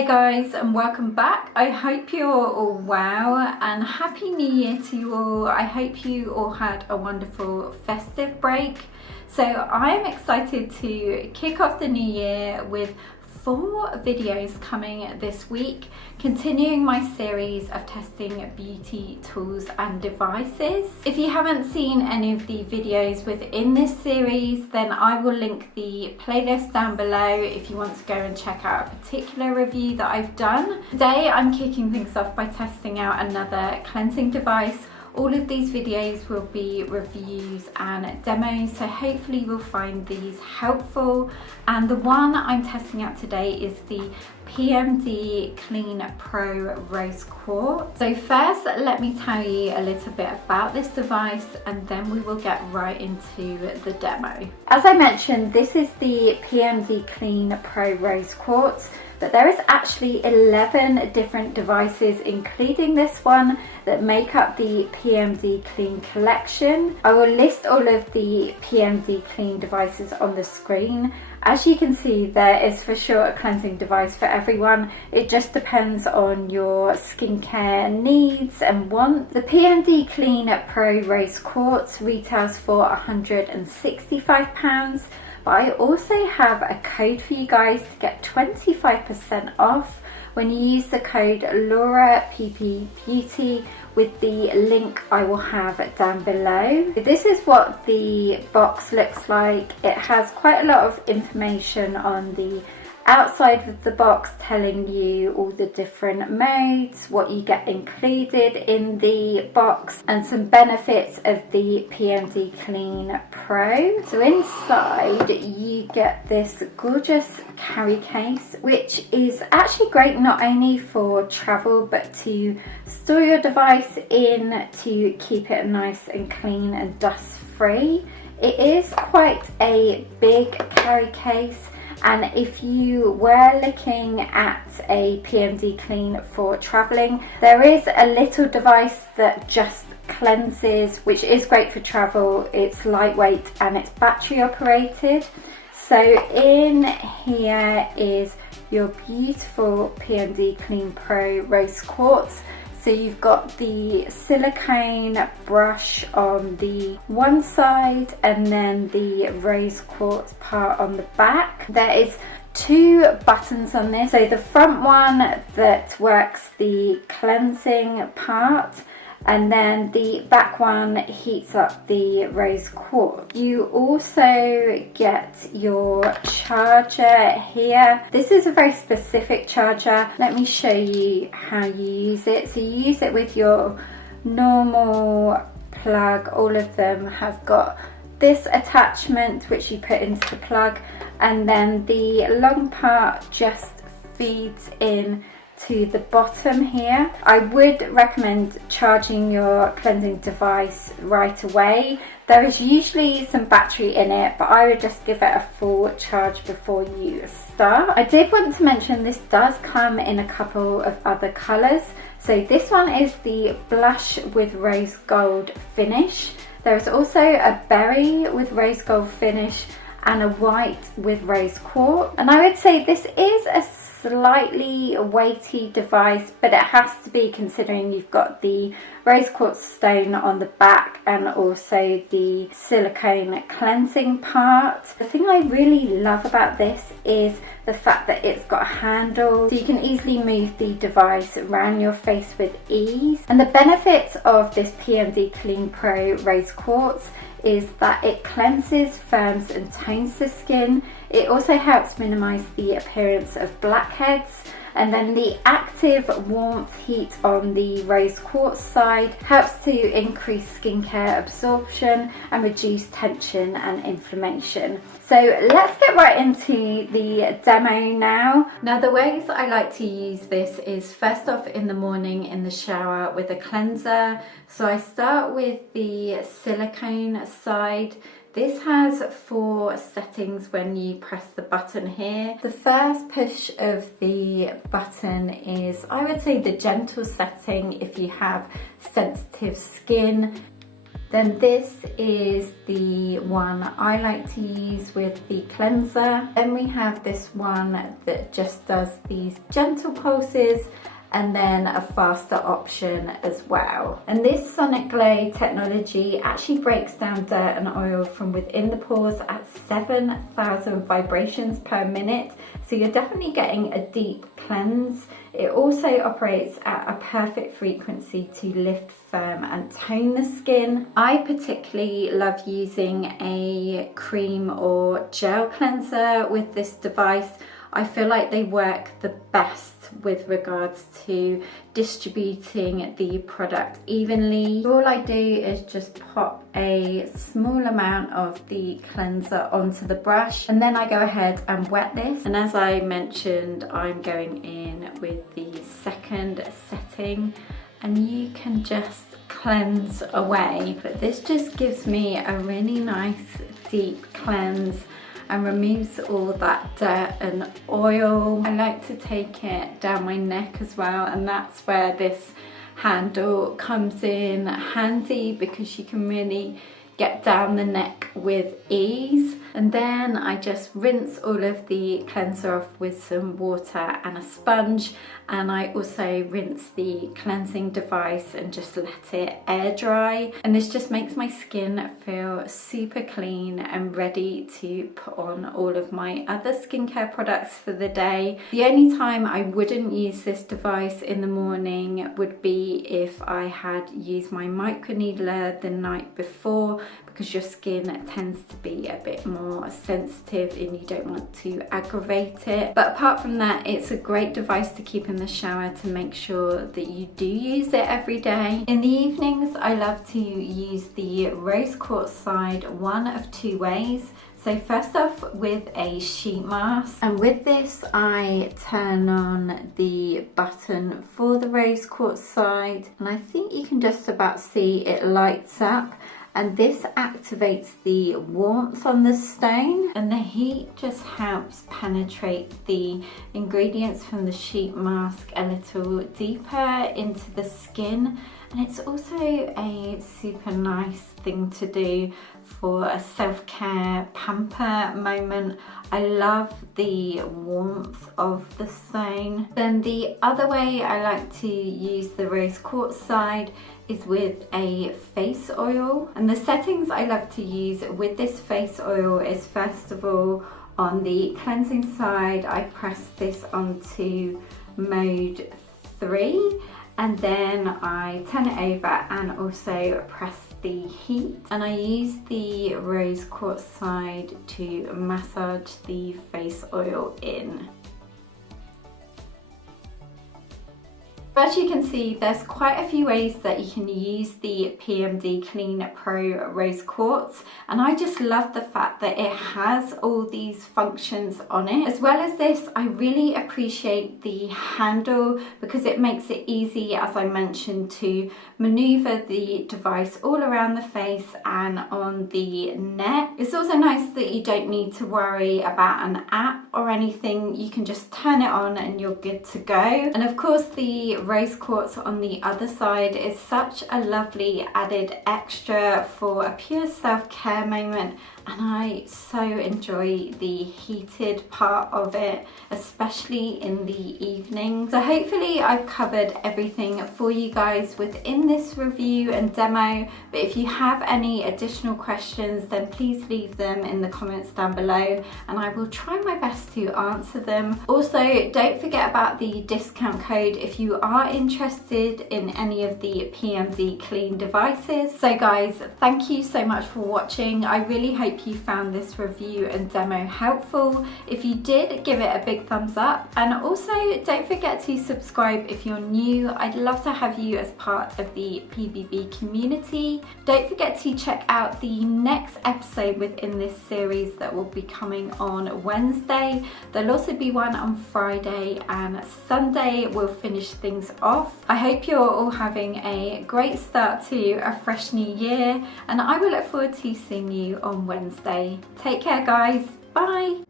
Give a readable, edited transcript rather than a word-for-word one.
Hey guys, and welcome back. I hope you're all well and happy new year to you all. I hope you all had a wonderful festive break. So I am excited to kick off the new year with 4 videos coming this week, continuing my series of testing beauty tools and devices. If you haven't seen any of the videos within this series, then I will link the playlist down below if you want to go and check out a particular review that I've done. Today I'm kicking things off by testing out another cleansing device. All of these videos will be reviews and demos, so hopefully you'll find these helpful. And the one I'm testing out today is the PMD Clean Pro Rose Quartz. So first, let me tell you a little bit about this device and then we will get right into the demo. As I mentioned, this is the PMD Clean Pro Rose Quartz. But there is actually 11 different devices, including this one, that make up the PMD Clean collection. I will list all of the PMD Clean devices on the screen. As you can see, there is for sure a cleansing device for everyone. It just depends on your skincare needs and wants. The PMD Clean Pro Rose Quartz retails for £165. But I also have a code for you guys to get 25% off when you use the code LauraPPBeauty with the link I will have down below. This is what the box looks like. It has quite a lot of information on the outside of the box telling you all the different modes, what you get included in the box, and some benefits of the PMD Clean Pro. So inside you get this gorgeous carry case, which is actually great not only for travel but to store your device in to keep it nice and clean and dust free. It is quite a big carry case. And if you were looking at a PMD Clean for traveling, there is a little device that just cleanses, which is great for travel. It's lightweight and it's battery operated. So in here is your beautiful PMD Clean Pro Rose Quartz. So you've got the silicone brush on the one side and then the rose quartz part on the back. There is 2 buttons on this. So the front one that works the cleansing part, and then the back one heats up the rose quartz. You also get your charger here. This is a very specific charger. Let me show you how you use it. So you use it with your normal plug. All of them have got this attachment which you put into the plug, and then the long part just feeds in to the bottom here. I would recommend charging your cleansing device right away. There is usually some battery in it, but I would just give it a full charge before you start. I did want to mention this does come in a couple of other colours. So this one is the blush with rose gold finish. There is also a berry with rose gold finish and a white with rose quartz. And I would say this is a slightly weighty device, but it has to be considering you've got the rose quartz stone on the back and also the silicone cleansing part. The thing I really love about this is the fact that it's got a handle, so you can easily move the device around your face with ease. And the benefits of this PMD Clean Pro Rose Quartz is that it cleanses, firms and tones the skin. It also helps minimize the appearance of blackheads, and then the active warmth heat on the rose quartz side helps to increase skincare absorption and reduce tension and inflammation. So let's get right into the demo now. Now the ways I like to use this is first off in the morning in the shower with a cleanser. So I start with the silicone side. This has 4 settings when you press the button here. The first push of the button is, I would say, the gentle setting if you have sensitive skin. Then this is the one I like to use with the cleanser. Then we have this one that just does these gentle pulses, and then a faster option as well. And this Sonic Glow technology actually breaks down dirt and oil from within the pores at 7,000 vibrations per minute. So you're definitely getting a deep cleanse. It also operates at a perfect frequency to lift, firm and tone the skin. I particularly love using a cream or gel cleanser with this device. I feel like they work the best with regards to distributing the product evenly. All I do is just pop a small amount of the cleanser onto the brush, and then I go ahead and wet this. And as I mentioned, I'm going in with the second setting, and you can just cleanse away. But this just gives me a really nice deep cleanse and removes all that dirt and oil. I like to take it down my neck as well, and that's where this handle comes in handy, because you can really get down the neck with ease. And then I just rinse all of the cleanser off with some water and a sponge, and I also rinse the cleansing device and just let it air dry. And this just makes my skin feel super clean and ready to put on all of my other skincare products for the day. The only time I wouldn't use this device in the morning would be if I had used my microneedler the night before, because your skin tends to be a bit more sensitive and you don't want to aggravate it. But apart from that, it's a great device to keep in the shower to make sure that you do use it every day. In the evenings, I love to use the rose quartz side one of two ways. So first off, with a sheet mask, and with this I turn on the button for the rose quartz side, and I think you can just about see it lights up, and this activates the warmth on the stone, and the heat just helps penetrate the ingredients from the sheet mask a little deeper into the skin. And it's also a super nice thing to do for a self-care pamper moment. I love the warmth of the stone. Then the other way I like to use the rose quartz side is with a face oil. And the settings I love to use with this face oil is, first of all, on the cleansing side, I press this onto mode 3. And then I turn it over and also press the heat. And I use the rose quartz side to massage the face oil in. As you can see, there's quite a few ways that you can use the PMD Clean Pro Rose Quartz, and I just love the fact that it has all these functions on it. As well as this, I really appreciate the handle because it makes it easy, as I mentioned, to maneuver the device all around the face and on the neck. It's also nice that you don't need to worry about an app or anything. You can just turn it on and you're good to go. And of course, the rose quartz on the other side is such a lovely added extra for a pure self-care moment, and I so enjoy the heated part of it, especially in the evening. So hopefully I've covered everything for you guys within this review and demo, but if you have any additional questions, then please leave them in the comments down below and I will try my best to answer them. Also, don't forget about the discount code if you are interested in any of the PMD Clean devices. So guys, thank you so much for watching. I really hope you found this review and demo helpful. If you did, give it a big thumbs up, and also don't forget to subscribe if you're new. I'd love to have you as part of the PBB community. Don't forget to check out the next episode within this series that will be coming on Wednesday. There'll also be one on Friday, and Sunday we'll finish things off. I hope you're all having a great start to a fresh new year, and I will look forward to seeing you on Wednesday. Take care guys, bye!